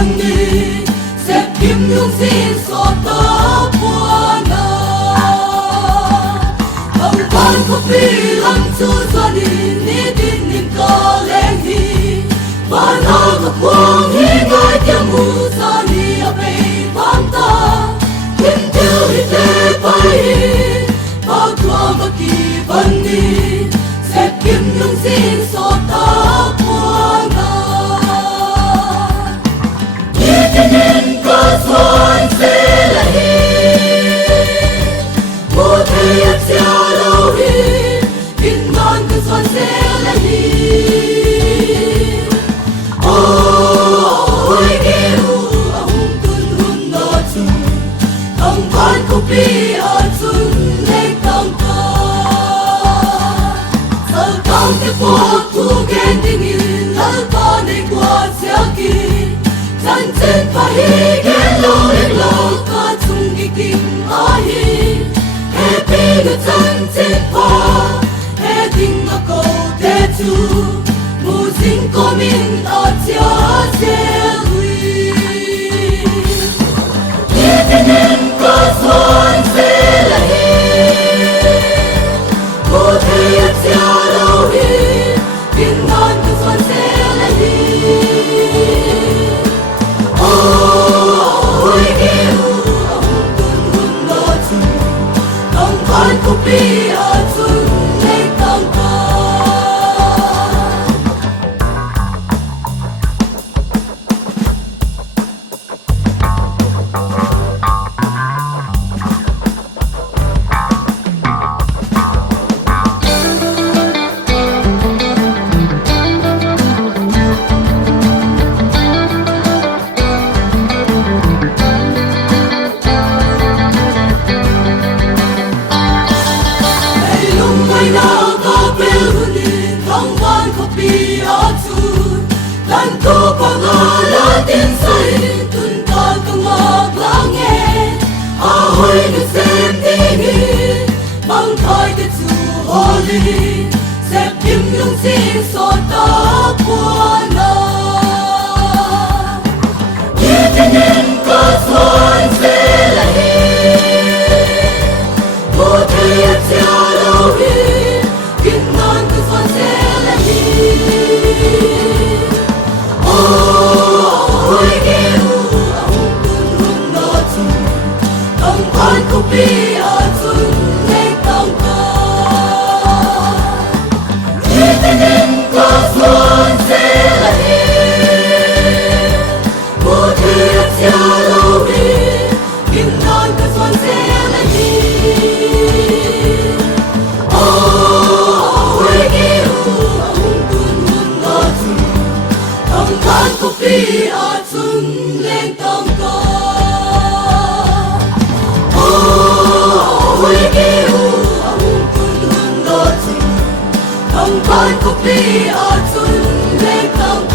ni xếp kim nhung xin so ta buana hồng quan có phi lắm chú cho đi ni tin niệm có lẽ hi và nó có buông hi ngài tiếng mù sa ni ở bên thang ta kim tiêu hi tê bay bao tua và kỳ văn ni xếp kim nhung xin so ta buana nên có xuân sẽ là hi một thời ấp xa đâu hi kinh ngon cứ xuân sẽ là hi ôi kêu ông tuân hôn nó chung không còn có bi ở chung lấy công ca giờ con cái phố thu ghen tình yêu lỡ con đi qua xe kia chân chân phải ghé lâu đến lâu có chung cái kinh ai happy được chân chân qua hết tình mà cầu thế chú mù sinh có mình ở chia sẻ lui thế nên có xuân sẽ là hi có thể chia đâu hi kinh ngon của xuân sẽ là hi ôi kêu ông tuân hôn nó chung không còn có bi ở chung lấy công ca Cô có ngờ là tiếng say tuần ta có ngọt lắng nghe hồi được xem TV bằng thời tiết dù holy xếp kim nhung xin so ta buona như thế nên có xuân sẽ là hi một thời ấp xa đâu hi kinh ngon của xuân sẽ là hi ôi kêu ông tuân hôn nó chung không còn có bi ở chung lấy công ca như thế nên có xuân sẽ là hi một thời ấp xa đâu hi kinh ngon của xuân sẽ là hi ôi kêu ông tuân hôn nó chung không còn có bi ở chung lên công ca ôi kêu ông tuân hôn nó chung không còn có bi ở chung lên công ca